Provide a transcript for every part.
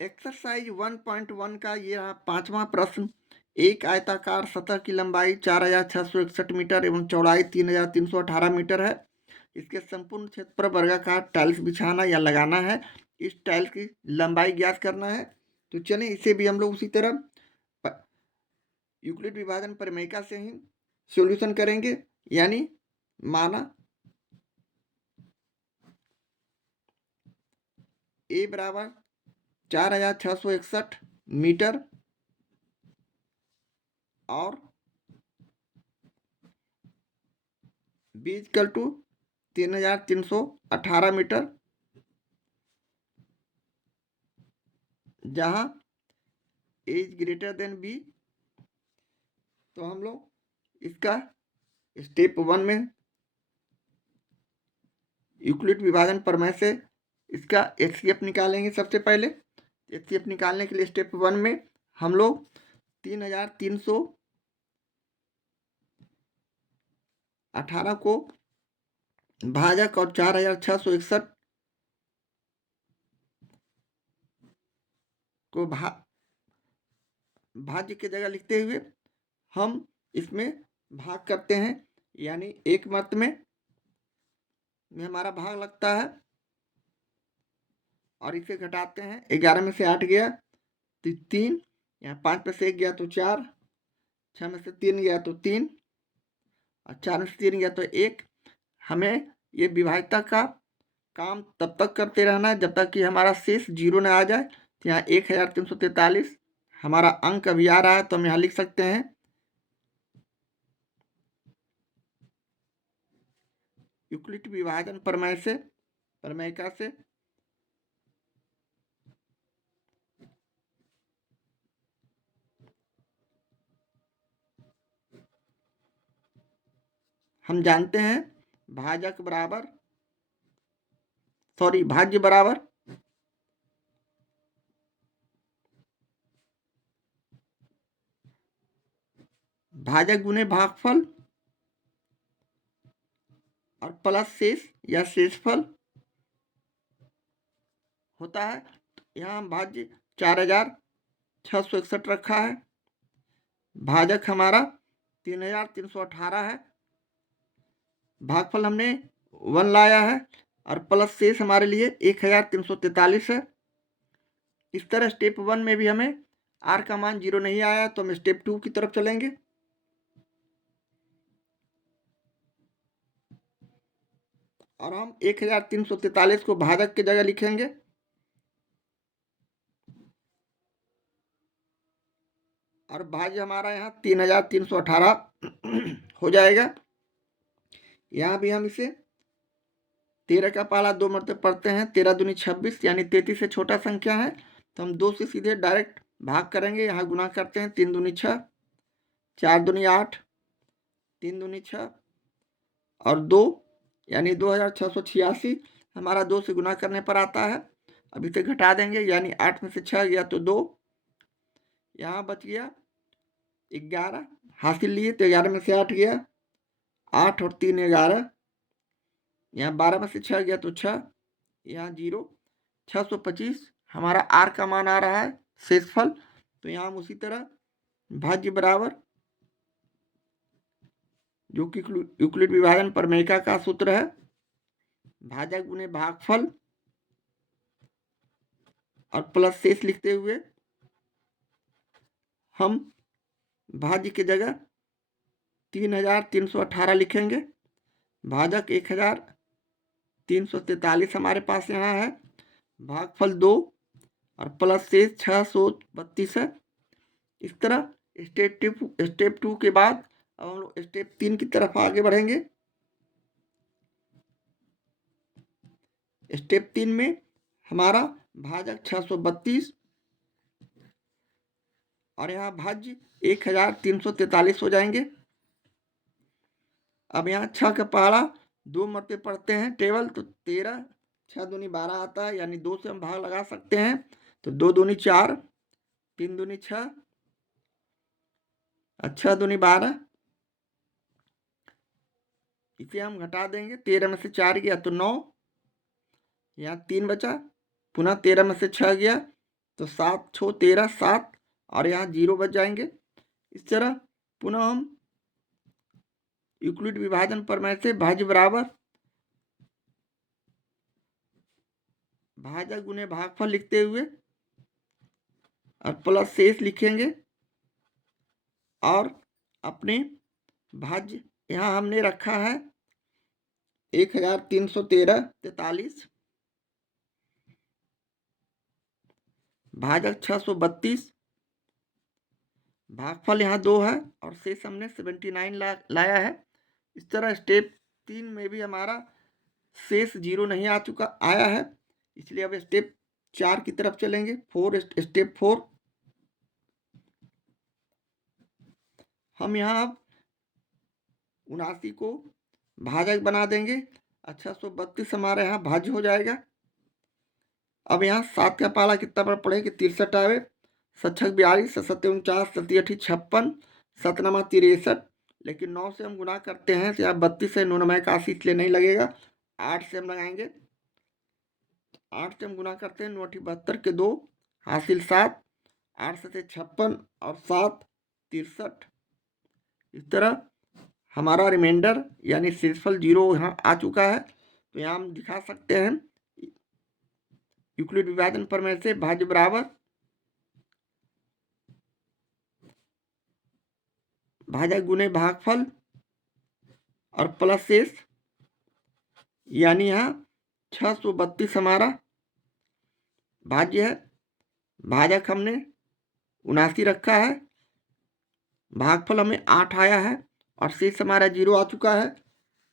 Exercise 1.1 का ये रहा 5वां प्रश्न। एक आयताकार सतह की लंबाई 4661 मीटर एवं चौड़ाई 3318 मीटर है। इसके संपूर्ण क्षेत्र पर वर्गाकार टाइल्स बिछाना या लगाना है। इस टाइल्स की लंबाई ज्ञात करना है। तो चलिए इसे भी हम लोग उसी तरह यूक्लिड विभाजन प्रमेयिका से ही सॉल्यूशन करेंगे। यानी माना ए बराबर 4661 मीटर और बी इक्वल टू 3318 मीटर, जहाँ ए इज ग्रेटर देन बी। तो हम लोग इसका स्टेप 1 में यूक्लिड विभाजन प्रमेय से इसका एचसीएफ निकालेंगे। सबसे पहले एचसीएफ निकालने के लिए स्टेप 1 में हम लोग 3318 को भाजक और 4661 को भाज्य की जगह लिखते हुए हम इसमें भाग करते हैं। यानी एक मत में हमारा भाग लगता है और इसे घटाते हैं। 11 में से 8 गया तो 3, यहाँ 5 में से 1 गया तो 4, 6 में से 3 गया तो 3 और 4 में से 3 गया तो 1। हमें ये विभाज्यता का काम तब तक करते रहना है जब तक कि हमारा शेष 0 न आ जाए। तो यहाँ 1343 हमारा अंक अभी आ रहा है, तो हम यहाँ लिख सकते हैं यूक्लिड विभाजन प्रमेयिका से हम जानते हैं भाज्य बराबर भाजक गुने भागफल और प्लस शेष या शेषफल होता है। तो यहाँ भाज्य 4661 रखा है, भाजक हमारा 3318 है, भागफल हमने 1 लाया है और प्लस शेष हमारे लिए 1343 है। इस तरह स्टेप 1 में भी हमें आर का मान 0 नहीं आया, तो हम स्टेप 2 की तरफ चलेंगे। और हम 1343 को भाजक की जगह लिखेंगे और भाज्य हमारा यहाँ 3318 हो जाएगा। यहाँ भी हम इसे 13 का पाला 2 मरतबे पढ़ते हैं। 13 दूनी 26 यानी 33 से छोटा संख्या है, तो हम 2 से सीधे डायरेक्ट भाग करेंगे। यहाँ गुना करते हैं 3 दूनी 6, 4 दूनी 8, 3 दूनी 6 और 2 यानी 2686 हमारा 2 से गुना करने पर आता है। अब इसे घटा देंगे, यानी 8 में से 6 गया तो 2, यहाँ बच गया 11 हासिल लिए, तो 11 में से 8 गया, 8 और 3 11, यहाँ 12 में से 6 गया तो 6, यहाँ 0, 625 हमारा आर का मान आ रहा है शेषफल। तो यहाँ हम उसी तरह भाज्य बराबर जो कि यूक्लिड विभाजन प्रमेयिका का सूत्र है, भाजक गुने भागफल और प्लस शेष लिखते हुए हम भाज्य की जगह 3318 लिखेंगे, भाजक 1343 हमारे पास यहाँ है, भागफल 2 और प्लस शेष 632 है। इस तरह स्टेप 2 के बाद अब हम लोग स्टेप 3 की तरफ आगे बढ़ेंगे। स्टेप 3 में हमारा भाजक 632 और यहाँ भाज्य 1343 हो जाएंगे। अब यहाँ 6 का पहाड़ा 2 मरतबे पढ़ते हैं टेबल, तो 13, 6 दूनी 12 आता है, यानी 2 से हम भाग लगा सकते हैं। तो 2 दूनी 4, 3 दूनी 6 और 6 दूनी 12, इसे हम घटा देंगे। 13 में से 4 गया तो 9, यहाँ 3 बचा, पुनः 13 में से 6 गया तो 7 छो 13 7 और यहाँ 0 बच जाएंगे। इस तरह पुनः हम यूक्लिड विभाजन प्रमेय से भाज्य बराबर भाजक गुने भागफल लिखते हुए और प्लस शेष लिखेंगे और अपने भाज्य यहाँ हमने रखा है 1313 भाजक 632 भागफल यहाँ 2 है और शेष हमने 79 लाया है। इस तरह स्टेप 3 में भी हमारा शेष 0 नहीं आया है, इसलिए अब स्टेप 4 की तरफ चलेंगे। स्टेप 4 हम यहाँ अब 79 को भाजक बना देंगे। 632 हमारे यहाँ भाज्य हो जाएगा। अब यहाँ 7 का पाला कितना पर पड़ेगा 63 आवे, 7 42 7 49 7 56 7 63, लेकिन 9 से हम गुना करते हैं तो यहाँ 32 से 99 का 80 इसलिए नहीं लगेगा। 8 से हम लगाएंगे, 8 से हम गुना करते हैं 9 72 के 2 हासिल 7, 8 से 56 और 7 63। इस तरह हमारा रिमाइंडर यानी शेषफल 0 यहाँ आ चुका है। तो यहाँ हम दिखा सकते हैं यूक्लिड विभाजन प्रमेय से भाज्य बराबर भाजक गुने भागफल और प्लस शेष, यानी यहाँ 632 हमारा भाज्य है। भाजक हमने 79 रखा है, भागफल हमें 8 आया है और शेष हमारा 0 आ चुका है।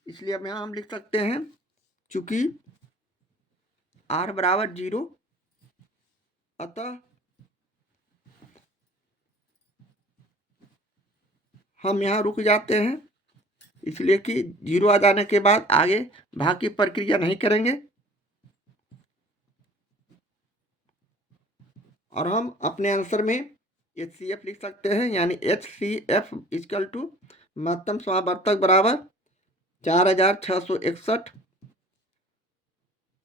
इसलिए अब यहाँ हम लिख सकते हैं चूंकि r बराबर 0, अतः हम यहाँ रुक जाते हैं, इसलिए कि 0 आ जाने के बाद आगे भाग की प्रक्रिया नहीं करेंगे और हम अपने आंसर में HCF लिख सकते हैं, यानी HCF इक्वल टू महत्तम समावर्तक बराबर 4661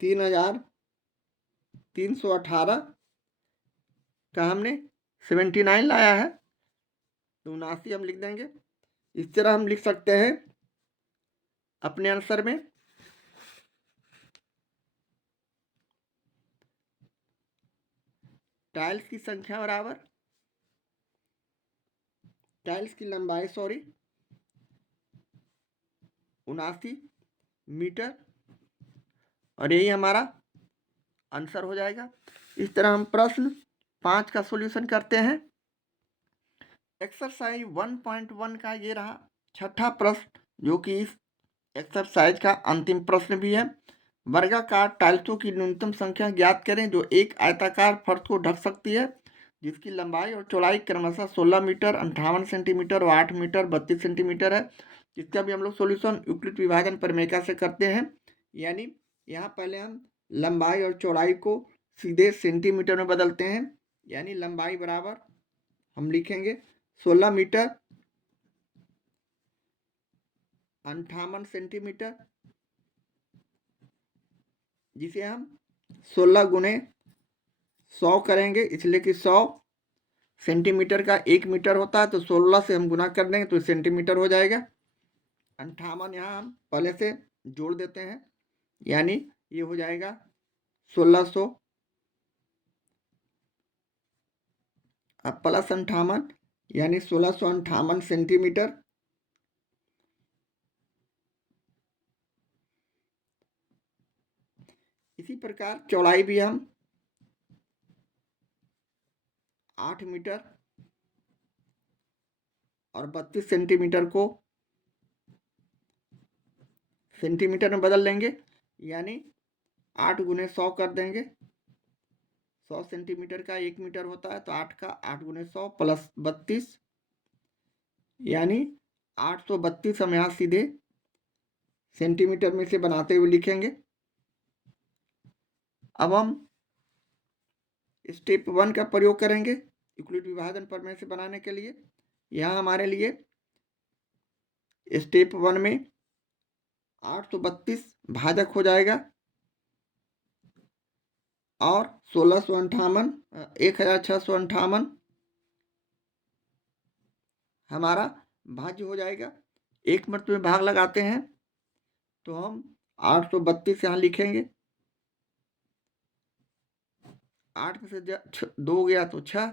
3318 का हमने 79 लाया है, तो 79 हम लिख देंगे। इस तरह हम लिख सकते हैं अपने आंसर में टाइल्स की संख्या बराबर टाइल्स की लंबाई 79 मीटर, और यही हमारा आंसर हो जाएगा। इस तरह हम प्रश्न 5 का सॉल्यूशन करते हैं। एक्सरसाइज 1.1 का ये रहा छठा प्रश्न, जो कि इस एक्सरसाइज का अंतिम प्रश्न भी है। वर्गाकार टाइल्सों की न्यूनतम संख्या ज्ञात करें जो एक आयताकार फर्श को ढक सकती है, जिसकी लंबाई और चौड़ाई क्रमशः 16 मीटर 58 सेंटीमीटर और 8 मीटर 32 सेंटीमीटर है। इसका भी हम लोग सॉल्यूशन यूक्लिड विभाजन प्रमेय से करते हैं, यानी यहाँ पहले हम लंबाई और चौड़ाई को सीधे सेंटीमीटर में बदलते हैं, यानी लंबाई बराबर हम लिखेंगे 16 मीटर 58 सेंटीमीटर, जिसे हम 16 गुने 100 करेंगे, इसलिए कि 100 सेंटीमीटर का 1 मीटर होता है, तो 16 से हम गुना कर देंगे तो सेंटीमीटर हो जाएगा। 58 यहाँ हम पहले से जोड़ देते हैं, यानी ये हो जाएगा 1600 अब प्लस 58 यानी 1658 सेंटीमीटर। इसी प्रकार चौड़ाई भी हम 8 मीटर और 32 सेंटीमीटर को सेंटीमीटर में बदल लेंगे, यानी 8 गुने 100 कर देंगे। 100 सेंटीमीटर का 1 मीटर होता है, तो 8 का 8 गुने 100 प्लस 32, यानी 832 हम यहाँ सीधे सेंटीमीटर में से बनाते हुए लिखेंगे। अब हम स्टेप 1 का प्रयोग करेंगे यूक्लिड विभाजन प्रमेय से बनाने के लिए। यहाँ हमारे लिए स्टेप 1 में 832 भाजक हो जाएगा, और 1658 1658 हमारा भाज्य हो जाएगा। एक मर्त में भाग लगाते हैं तो हम 832 यहाँ लिखेंगे। 8 में से 2 गया तो 6,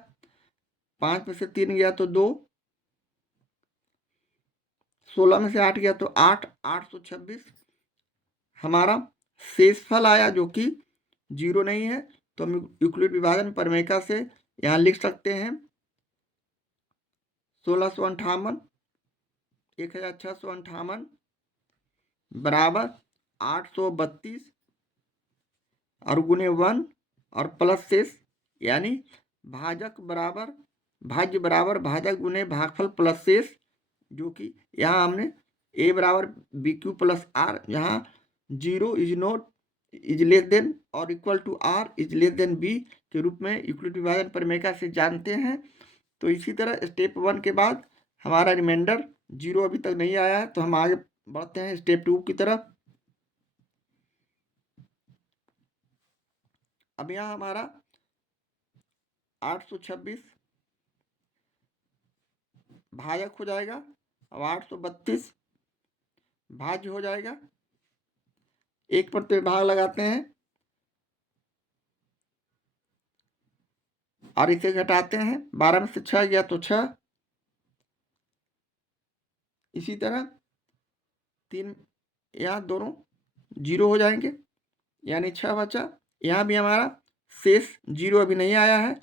5 में से 3 गया तो 2, 16 में से 8 गया तो 8, 826 हमारा शेषफल आया जो कि 0 नहीं है। तो हम यूक्लिड विभाजन प्रमेय से यहाँ लिख सकते हैं 1658 1658 बराबर 832 और गुने 1 और प्लस शेष, यानी भाजक बराबर भाज्य बराबर भाजक गुने भागफल प्लस शेष, जो कि यहाँ हमने a बराबर बी क्यू प्लस आर, यहाँ 0 is not is less than और equal to r is less than b के रूप में यूक्लिड विभाजन प्रमेय से जानते हैं। तो इसी तरह स्टेप 1 के बाद हमारा रिमाइंडर 0 अभी तक नहीं आया है, तो हम आगे बढ़ते हैं स्टेप 2 की तरफ। अब यहाँ हमारा 826 भाजक हो जाएगा, अब 832 भाज्य हो जाएगा। एक पर तो भाग लगाते हैं और इसे घटाते हैं, 12 में से 6 गया तो 6, इसी तरह 3 यहाँ दोनों 0 हो जाएंगे, यानी 6 बचा। यहाँ भी हमारा शेष 0 अभी नहीं आया है,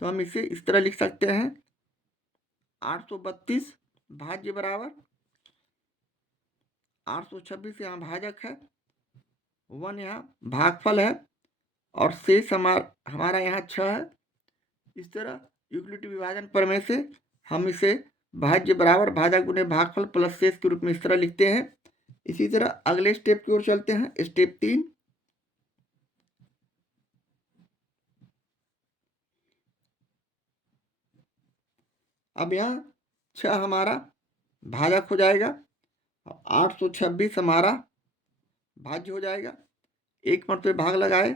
तो हम इसे इस तरह लिख सकते हैं 832 भाज्य बराबर 826 यहाँ भाजक है, 1 यहाँ भागफल है और शेष हमारा यहाँ 6 है। इस तरह यूक्लिड विभाजन प्रमेय से हम इसे भाज्य बराबर भाजक गुने भागफल प्लस शेष के रूप में इस तरह लिखते हैं। इसी तरह अगले स्टेप की ओर चलते हैं, स्टेप 3। अब यहाँ 6 हमारा भाजक हो जाएगा, 826 हमारा भाज्य हो जाएगा। एक मर्तबे भाग लगाए,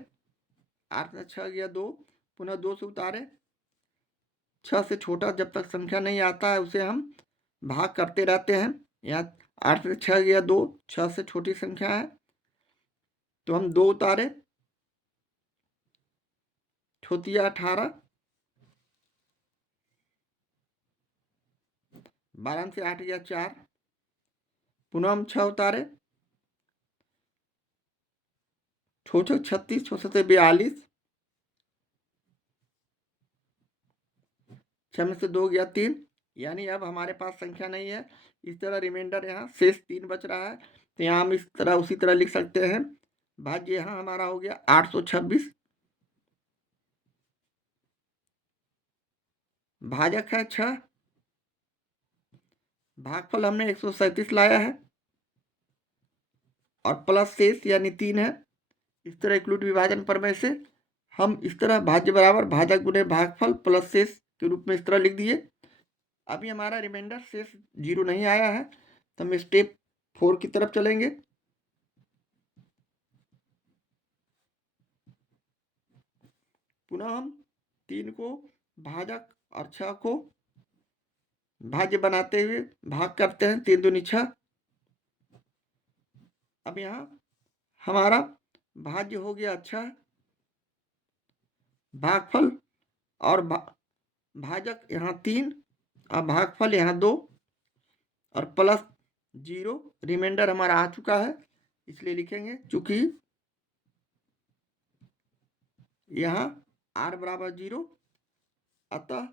8 में 6 गया 2, पुनः 2 से उतारे, 6 से छोटा जब तक संख्या नहीं आता है उसे हम भाग करते रहते हैं। यहाँ 8 से 6 गया 2, 6 से छोटी संख्या है तो हम 2 उतारे, छोटिया 18, 12 से 8 गया 4, पुनः हम 6 उतारे, छोटे 36, छोटे से 42, 6 में से 2 गया 3, यानी अब हमारे पास संख्या नहीं है। इस तरह रिमाइंडर यहाँ शेष 3 बच रहा है, तो यहाँ हम इस तरह उसी तरह लिख सकते हैं। भाज्य यहाँ हमारा हो गया 826, भाजक है 6, भागफल हमने 137 लाया है और प्लस शेष यानी 3 है। इस तरह यूक्लिड विभाजन प्रमेय से हम इस तरह भाज्य बराबर भाजक गुने भागफल प्लस शेष के रूप में इस तरह लिख दिए। अभी हमारा रिमाइंडर शेष 0 नहीं आया है, तो हम स्टेप 4 की तरफ चलेंगे। पुनः हम 3 को भाजक और 6 को भाज्य बनाते हुए भाग करते हैं, 3 दूनी 6। अब यहाँ हमारा भाज्य हो गया 6, भागफल और भाजक यहाँ 3 और भागफल यहाँ 2 और प्लस 0, रिमाइंडर हमारा आ चुका है, इसलिए लिखेंगे चूंकि यहाँ r बराबर 0, अतः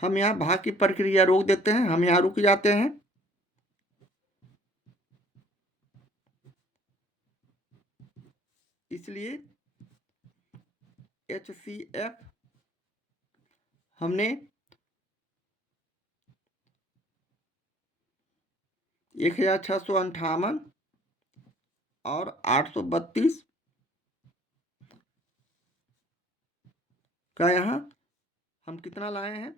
हम यहाँ भाग की प्रक्रिया रोक देते हैं, हम यहाँ रुक जाते हैं। इसलिए HCF हमने 1658 और 832 का यहाँ हम कितना लाए हैं,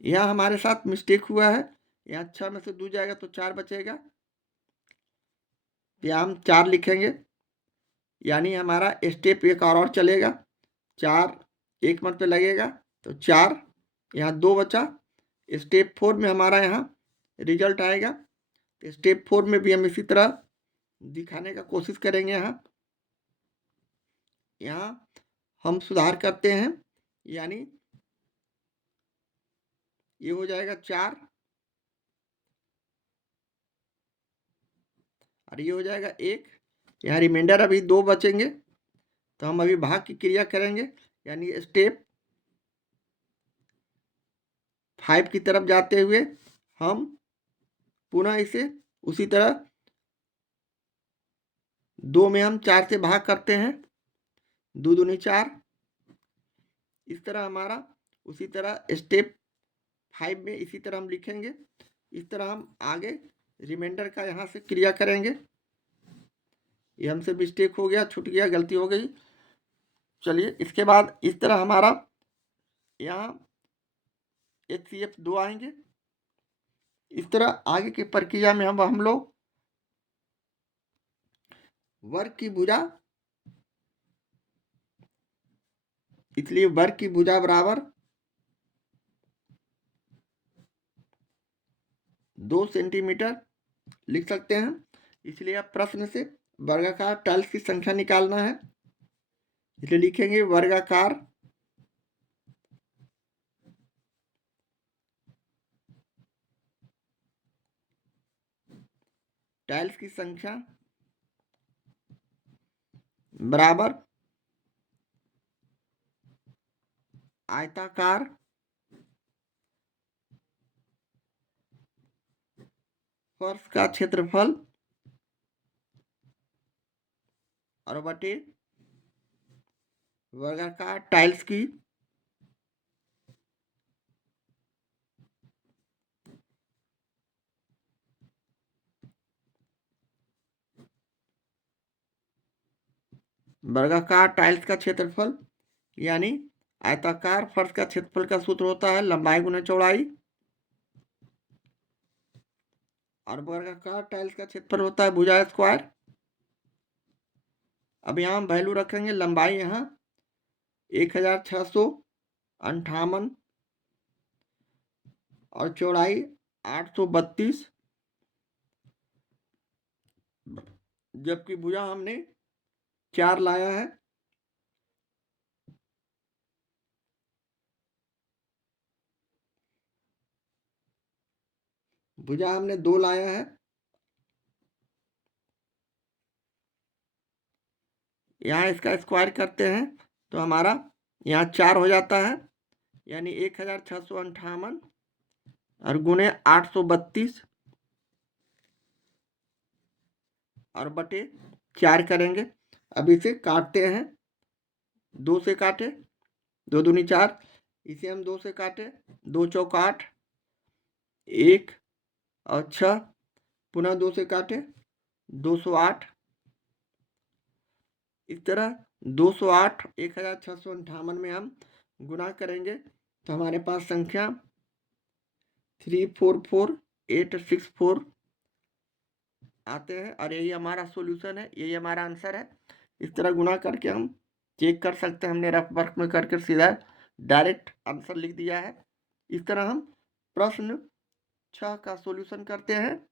यहाँ हमारे साथ मिस्टेक हुआ है, यहाँ 6 में से 2 जाएगा तो 4 बचेगा, यहाँ हम 4 लिखेंगे, यानी हमारा स्टेप एक और चलेगा। 4 1 मिनट पे लगेगा तो 4, यहाँ 2 बचा। स्टेप 4 में हमारा यहाँ रिजल्ट आएगा। स्टेप 4 में भी हम इसी तरह दिखाने का कोशिश करेंगे। यहाँ हम सुधार करते हैं, यानी ये हो जाएगा 4 और ये हो जाएगा 1। यहाँ रिमाइंडर अभी 2 बचेंगे, तो हम अभी भाग की क्रिया करेंगे, यानी स्टेप 5 की तरफ जाते हुए हम पुनः इसे उसी तरह 2 में हम 4 से भाग करते हैं, 2 दूनी 4। इस तरह हमारा उसी तरह स्टेप 5 में इसी तरह हम लिखेंगे। इस तरह हम आगे रिमाइंडर का यहाँ से क्रिया करेंगे। ये हमसे मिस्टेक हो गया, छूट गया, गलती हो गई। चलिए, इसके बाद इस तरह हमारा यहाँ HCF 2 आएंगे। इस तरह आगे की प्रक्रिया में हम लोग वर्ग की भुजा, इसलिए वर्ग की भुजा बराबर 2 सेंटीमीटर लिख सकते हैं। इसलिए अब प्रश्न से वर्गाकार टाइल्स की संख्या निकालना है, इसलिए लिखेंगे वर्गाकार टाइल्स की संख्या बराबर आयताकार फर्श का क्षेत्रफल और बटे वर्गाकार टाइल्स की वर्गाकार टाइल्स का क्षेत्रफल, यानी आयताकार फर्श का क्षेत्रफल का सूत्र होता है लंबाई गुना चौड़ाई, और वर्गाकार टाइल्स का क्षेत्रफल होता है भुजा स्क्वायर। अब यहाँ हम वैल्यू रखेंगे, लंबाई यहाँ 1658 और चौड़ाई 832, जबकि भुजा हमने 4 लाया है। भुजा हमने 2 लाया है। यहाँ इसका स्क्वायर करते हैं तो हमारा यहाँ 4 हो जाता है, यानी 1658 और गुणे 832 और बटे 4 करेंगे। अब इसे काटते हैं, 2 से काटे, 2 दूनी 4, इसे हम 2 से काटे, 2 चौक 8, 1 और 6, पुनः 2 से काटे, 208। इस तरह 208 1658 में हम गुना करेंगे तो हमारे पास संख्या 344864 आते हैं, और यही हमारा सॉल्यूशन है, यही हमारा आंसर है। इस तरह गुना करके हम चेक कर सकते हैं, हमने रफ वर्क में करके सीधा डायरेक्ट आंसर लिख दिया है। इस तरह हम प्रश्न 6 का सॉल्यूशन करते हैं।